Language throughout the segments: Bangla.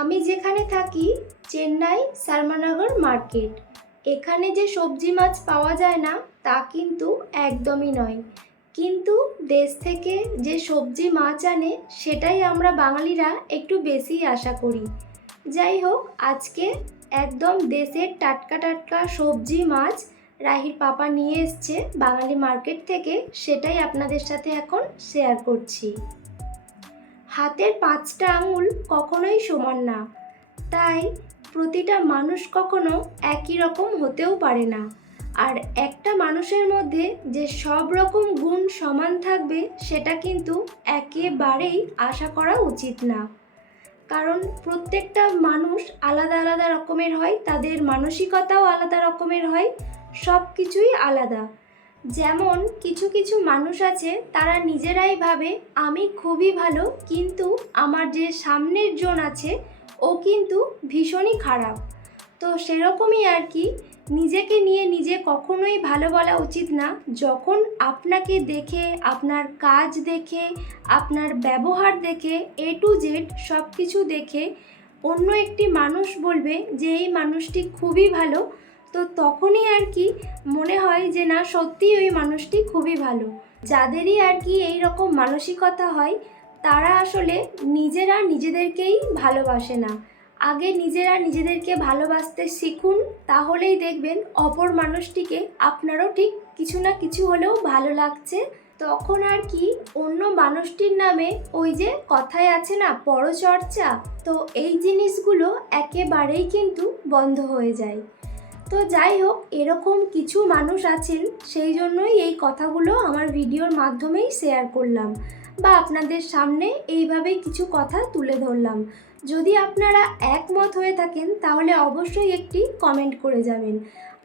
আমি যেখানে থাকি, চেন্নাই সালমানগর মার্কেট। এখানে যে সবজি মাছ পাওয়া যায় না, তা কিন্তু একদমই নয়। কিন্তু দেশ থেকে যে সবজি মাছ আনে, সেটাই আমরা বাঙালিরা একটু বেশি আশা করি। যাই হোক, আজকে একদম দেশের টাটকা টাটকা সবজি মাছ রাহির পাপা নিয়ে এসছে বাঙালি মার্কেট থেকে, সেটাই আপনাদের সাথে এখন শেয়ার করছি। হাতের পাঁচটা আঙুল কখনোই সমান না। তাই প্রতিটা মানুষ কখনো একই রকম হতেও পারে না। আর একটা মানুষের মধ্যে যে সব রকম গুণ সমান থাকবে, সেটা কিন্তু একেবারেই আশা করা উচিত না। কারণ প্রত্যেকটা মানুষ আলাদা আলাদা রকমের হয়, তাদের মানসিকতাও আলাদা রকমের হয় সব কিছুই আলাদা। যেমন কিছু কিছু মানুষ আছে, তারা নিজেরাই ভাবে, আমি খুবই ভালো, কিন্তু আমার যে সামনের জন আছে, ও কিন্তু ভীষণই খারাপ। তো সেরকমই আর কি, নিজেকে নিয়ে নিজে কখনোই ভালো বলা উচিত না। যখন আপনাকে দেখে, আপনার কাজ দেখে, আপনার ব্যবহার দেখে এ টু জেড সব কিছু দেখে, অন্য একটি মানুষ বলবে যে, এই মানুষটি খুবই ভালো। তো তখনই আর কি মনে হয় যে না সত্যি ওই মানুষটি খুবই ভালো। যাদেরই আর কি এই রকম মানসিকতা হয়, তারা আসলে নিজেরা নিজেদেরকেই ভালোবাসে না। আগে নিজেরা নিজেদেরকে ভালোবাসতে শিখুন, তাহলেই দেখবেন অপর মানুষটিকে আপনারও ঠিক কিছু না কিছু হলেও ভালো লাগছে। তখন আর কি অন্য মানুষটির নামে ওই যে কথায় আছে না, পরচর্চা, তো এই জিনিসগুলো একেবারেই কিন্তু বন্ধ হয়ে যায়। তো যাই হোক, এরকম কিছু মানুষ আছেন, সেই জন্যই এই কথাগুলো আমার ভিডিওর মাধ্যমেই শেয়ার করলাম বা আপনাদের সামনে এইভাবেই কিছু কথা তুলে ধরলাম। যদি আপনারা একমত হয়ে থাকেন, তাহলে অবশ্যই একটি কমেন্ট করে যাবেন।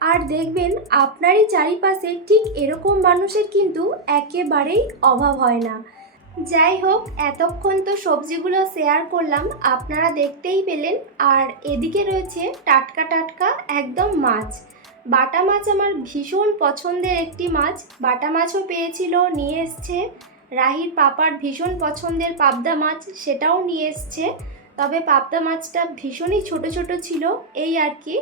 আর দেখবেন, আপনারই চারিপাশে ঠিক এরকম মানুষের কিন্তু একেবারেই অভাব হয় না। যাই হোক, এতক্ষণ তো সবজিগুলো শেয়ার করলাম, আপনারা দেখতেই পেলেন। আর এদিকে রয়েছে টাটকা টাটকা একদম মাছ। বাটা মাছ আমার ভীষণ পছন্দের একটি মাছ। বাটা মাছও পেয়েছিল, নিয়ে এসছে। রাহির পাপার ভীষণ পছন্দের পাবদা মাছ, সেটাও নিয়ে এসছে। তবে পাবদা মাছটা ভীষণই ছোট ছোট ছিল, এই আর কি।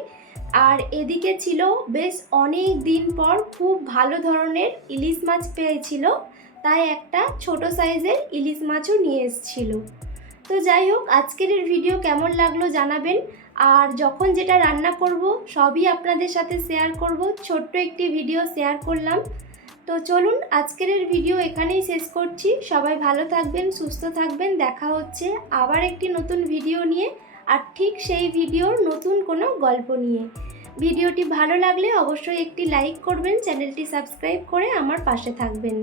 আর এদিকে ছিল বেশ অনেক দিন পর খুব ভালো ধরনের ইলিশ মাছ পেয়েছিল। তাই একটা ছোট সাইজের ইলিশ মাছও নিয়ে এসেছিল। তো যাই হোক, আজকের এই ভিডিও কেমন লাগল জানাবেন। আর যখন যেটা রান্না করব, সবই আপনাদের সাথে শেয়ার করব। ছোট্ট একটি ভিডিও শেয়ার করলাম। তো চলুন, আজকের এই ভিডিও এখানেই শেষ করছি। সবাই ভালো থাকবেন, সুস্থ থাকবেন। দেখা হচ্ছে আবার একটি নতুন ভিডিও নিয়ে। আর ঠিক সেই ভিডিওর নতুন কোনো গল্প নিয়ে। ভিডিওটি ভালো লাগলে অবশ্যই একটি লাইক করবেন চ্যানেলটি সাবস্ক্রাইব করে আমার পাশে থাকবেন।